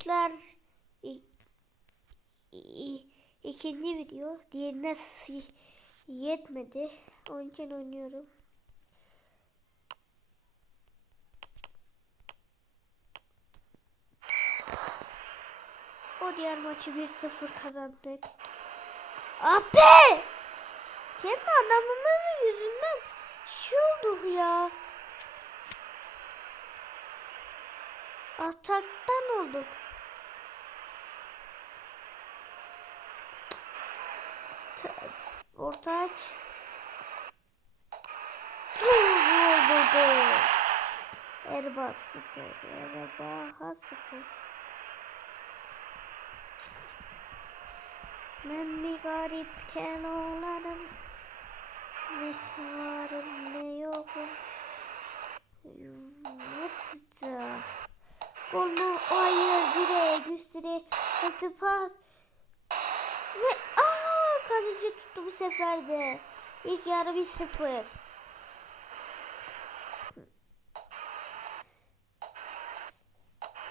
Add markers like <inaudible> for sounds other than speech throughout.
Arkadaşlar ikinci video diğerine yetmedi. Onun için oynuyorum. O diğer maçı 1-0 kazandık. Abi! Kendi adamımızın yüzünden şey oldu ya. Ataktan olduk. Orta aç. Oldu. Erbaa sıfır. Erbaa sıfır. Ben bir garipken olanım. Ne varım ne yokum. Yumurta. Gol mu? Hayır direk üstüne kötü pas. Ve aa kaleci tuttu bu sefer de. İlk yarı bir sıfır.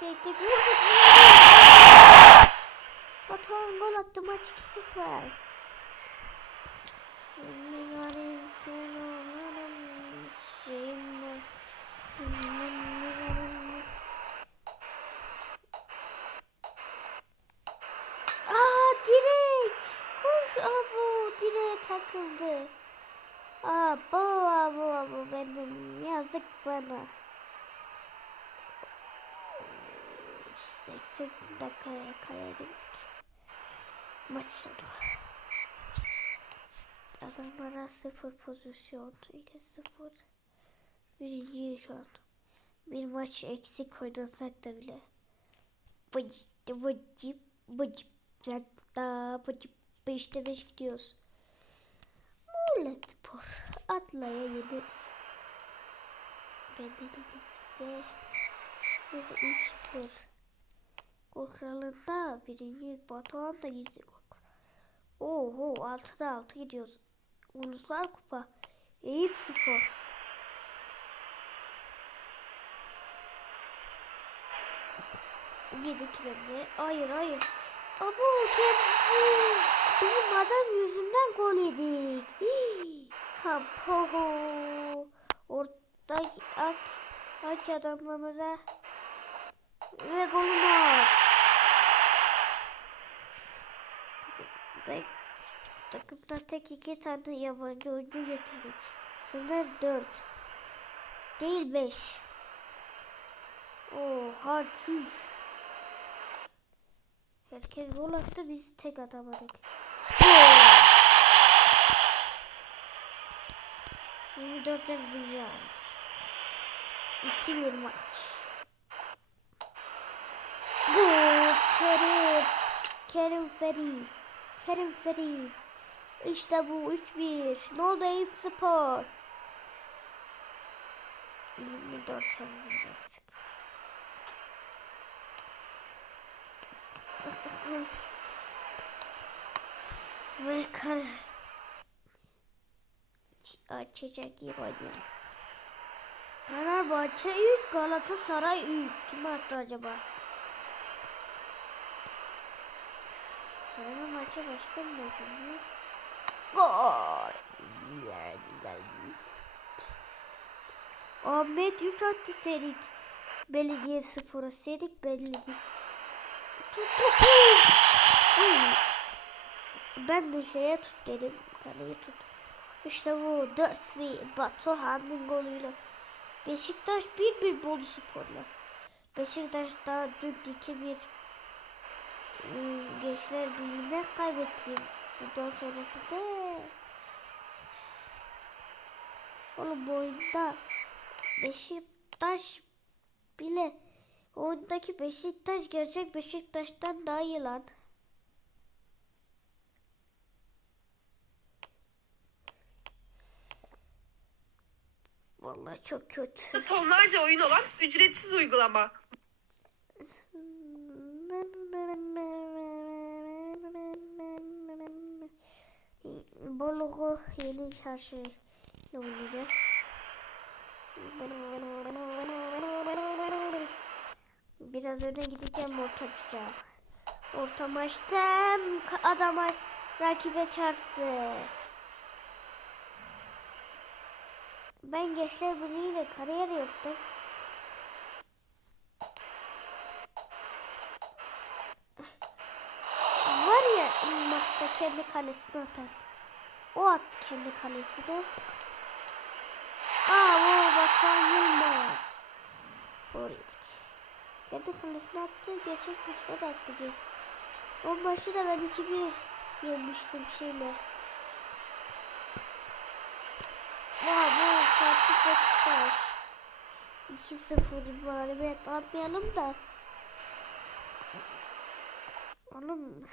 Çektik. Batuhan gol attı maç 2-0. Aa direk. Kuş abu direğe takıldı. Aa bu abu abu yazık bana. 80 dakikaya kayadık. Maç sonu. Adamlara sıfır pozisyon. 2-0. Birinci şu an. Bir maç eksik oynasak da bile. Bıcık bıcık bıcık. Zaten bıcık. Beşte beş gidiyoruz. Muğla Spor. Atlaya yeniriz. Ben de dedim size. Üç birinci Batuhan da gitti gol. Oho altıda altı gidiyoruz. Uluslar Kupa. Eyüp Spor. Yedik bende. Hayır hayır. Abo Cem. Bizim adam yüzünden gol yedik. Hii. Ha Orada at. Aç adamımıza. Ve golünü at. Ve takımda tek iki tane yabancı oyuncu getirdik. Sınır dört. Değil beş. Oha çüş. Herkes gol attı biz tek atamadık. Gol. 24 dünya. 2 bir maç. Gol Kerim. Kerim Feri. Kerim Feri. İşte bu 3-1. Ne oldu Eyüp Spor? 24 Haziran. Ve kar açacak iyi oynuyor. Fenerbahçe 3, Galatasaray 3. Kim attı acaba? Fenerbahçe başka mı acaba? Gol! Ahmet 3 attı Serik. Belediye Spor'a Serik Belediye. Ben de şeye tut dedim. Kaleye tut. İşte bu 4 bir Batuhan'ın golüyle. Beşiktaş 1-1 Bolu Spor'la. Beşiktaş daha dün 2-1 ıı, Gençler Birliği'ne kaybetti. Bundan sonrası ne? Oğlum bu oyunda Beşiktaş bile oyundaki Beşiktaş gerçek Beşiktaş'tan daha iyi lan. Vallahi çok kötü. tonlarca oyun olan ücretsiz uygulama. Boluğu yeni çarşı oynayacağız. Biraz öne gideceğim orta açacağım. Orta maçtan ka- adama rakibe çarptı. Ben Gençler Birliği'yle kariyer yaptım. Var ya maçta kendi kalesine atan. O attı kendi kalesine. Aa o Batuhan Yılmaz. Oraya Kendi kalesine attı. Gerçek maçta da attı. O maçı da ben 2-1 yemiştim şeyle. Bektaş. 2-0 galibiyet almayalım da. Oğlum.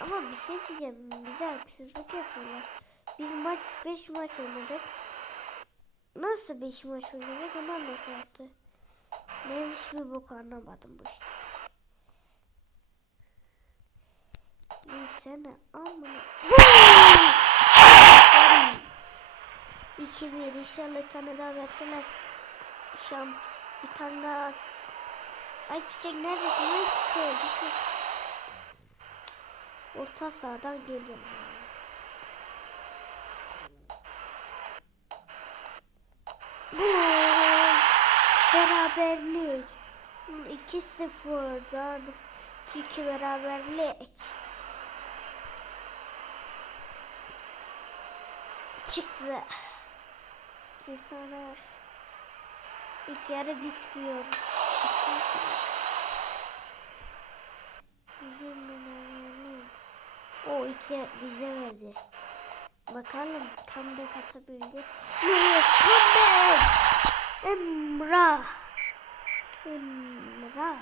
Ama bir şey diyeceğim. Bize haksızlık yapıyorlar. Biz maç 5 maç oynadık. Nasıl 5 maç oynadık onu anlatıyordu. Ben hiçbir bok anlamadım bu işte. Bir sene amına. İki bir inşallah bir tane daha verseler. Şam bir tane daha. Ay çiçek neredesin? Ay çiçek. Orta sahadan geliyorum. <laughs> Beraberlik. 2-0'dan 2 beraberlik. Çıktı. Bir tane ilk yarı bitmiyor. O iki bize verdi. Bakalım comeback atabildi. Yes, comeback! Emrah. Emrah.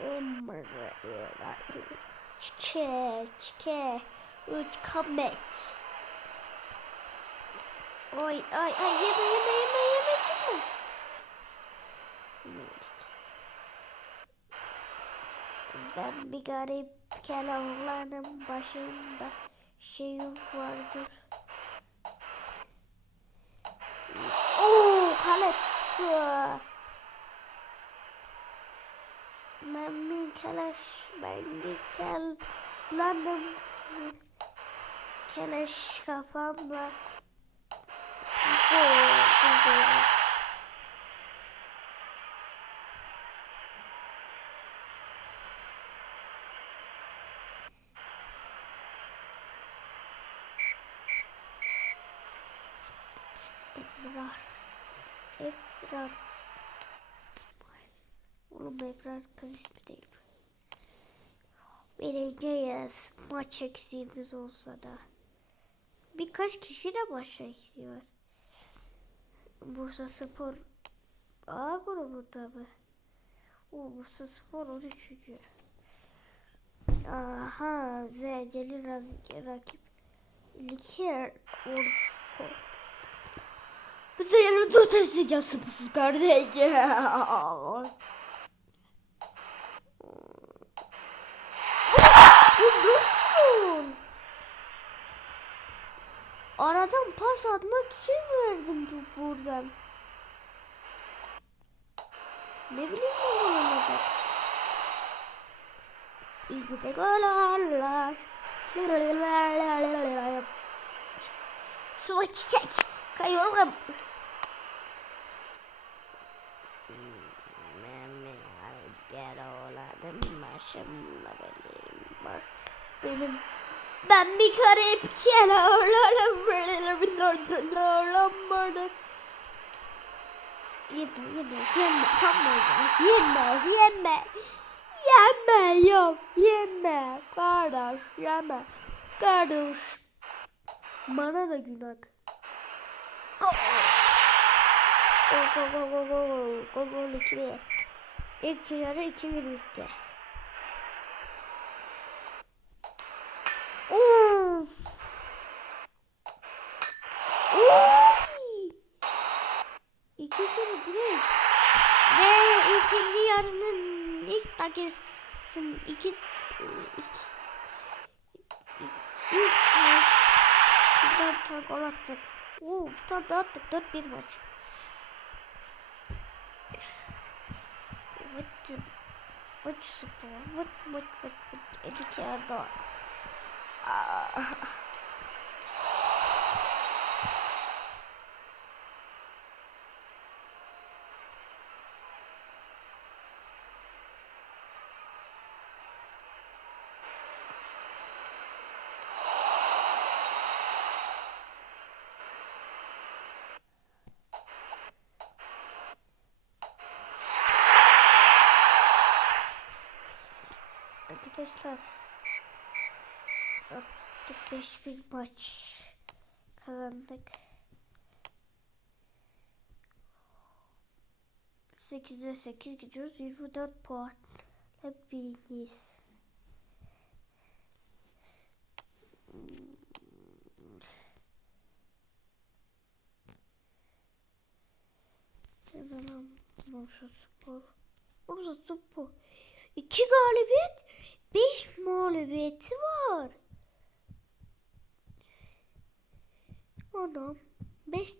Emrah. Çike, çike. Üç comeback. Oy, ay, ay, yeme, yeme, yeme, yeme, çıkma. Ben bir garip kelavlanın başında şeyim vardır. Oo, kale tuttu. Ben bir keleş, ben bir kelavlanım. Keleş kafamla. Ebrar. Ebrar. Oğlum Ebrar kız ismi değil. Vereceğiz. Maç eksiğimiz olsa da. Birkaç kişi de maç eksiği var. Bursa Spor A grubunda mı? O Bursa Spor 13. Aha Zeceli rakip Liker Ordu Spor. Bize yarın dört isteyeceğim sıpısız kardeşim. <laughs> Bu nasıl? Aradan pas atmak için verdim top buradan. Ne bileyim ne olacak. İyi de gol Allah. Su çiçek. Kayıyorum. Benim ben bir ortalarım vardı. Yeme yeme yeme hamburger yeme yeme yeme yok yeme kardeş yeme kardeş bana da günah. Gol gol gol gol gol gol gol iki bir. İlk yarı iki bir bitti. Of. Oy. İki kere direkt. Ve ikinci yarının ilk dakikasının iki iki ilk dört tane gol attık. Oo, bir tane daha attık. Dört bir maç. What? What spor? What? What? What? What? Eli kağıda. Ah. Arkadaşlar attık 5 bir maç kazandık. 8'e 8 gidiyoruz. 24 puan. Hep birinciyiz. Neden Bursa Spor? Bursa Spor. İki galibiyet, beş mağlubiyeti var. Anam. Beş,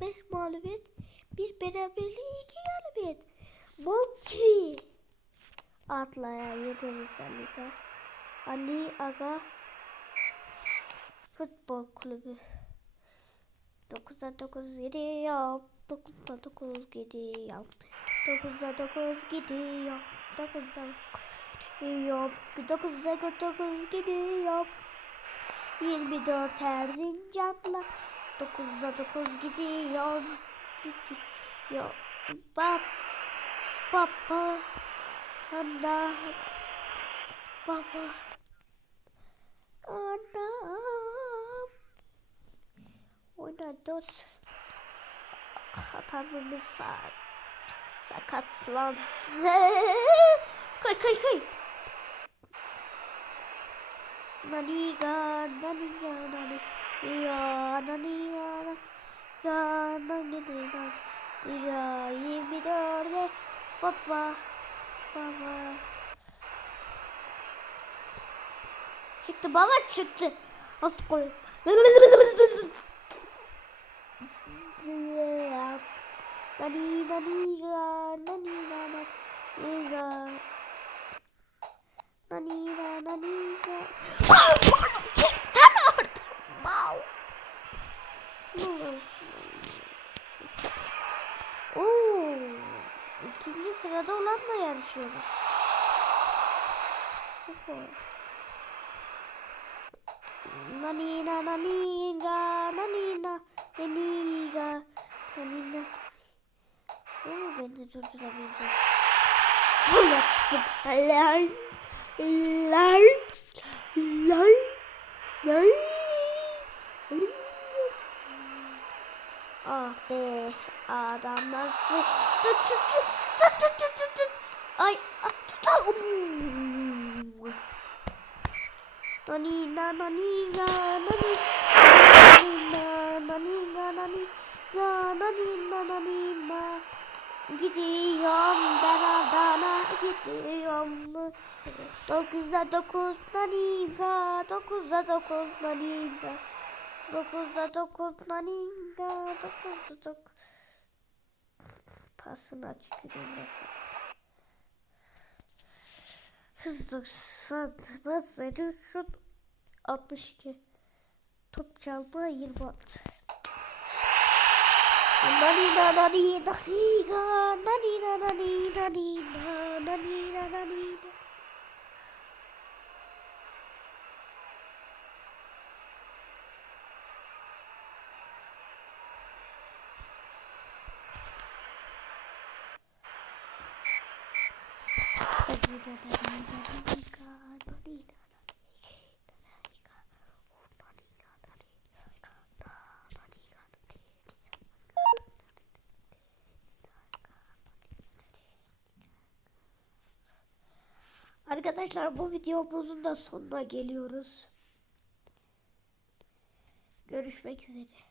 beş mağlubiyet, bir beraberliği, iki galibiyet. Monkey. Atlaya yediniz Ali'de. Ali Aga Futbol Kulübü. 9'da 9 gidiyor. 9'da 9 gidiyor. 9'da 9 gidiyor. 9'da 9 gidiyor. 9'da 9 gidiyor. 24 Erzincan'la 9'da 9 gidiyor. Gidiyor. Bab baba ana baba anam oynadık. Hatamımız saat sakatlandı. <laughs> Kay kay kay. Naniga, naniga, naniga, naniga, naniga, naniga, naniga, 24'e baba, baba. Çıktı baba çıktı. At koy. <laughs> Nani nani ga nani na na ni ga nani na nani ga Çıktın orada. Wow. Oo, ikinci sırada olanla yarışıyoruz. Nani na nani ga nani na nani ga nani na Oo, beni durduramayacak. Bu yapsın. Lan. Lan. Lan. Lan. Ah be adam nasıl tut tut tut tut tut tut tut ay ah, tut nani na nani na nani nani na nani na nani na nani na nani na gidiyorum ben Adana gidiyorum. Dokuzda dokuz nani ga dokuzda dokuz nani ga Dokuzda dokuz naninga dokuzda dokuz Pasını tüküreyim mesela. Hız 90 bas verir şut 62 Top çalma 26 Nanina nanina nanina nanina nanina nanina nanina nanina Arkadaşlar bu videomuzun da sonuna geliyoruz. Görüşmek üzere.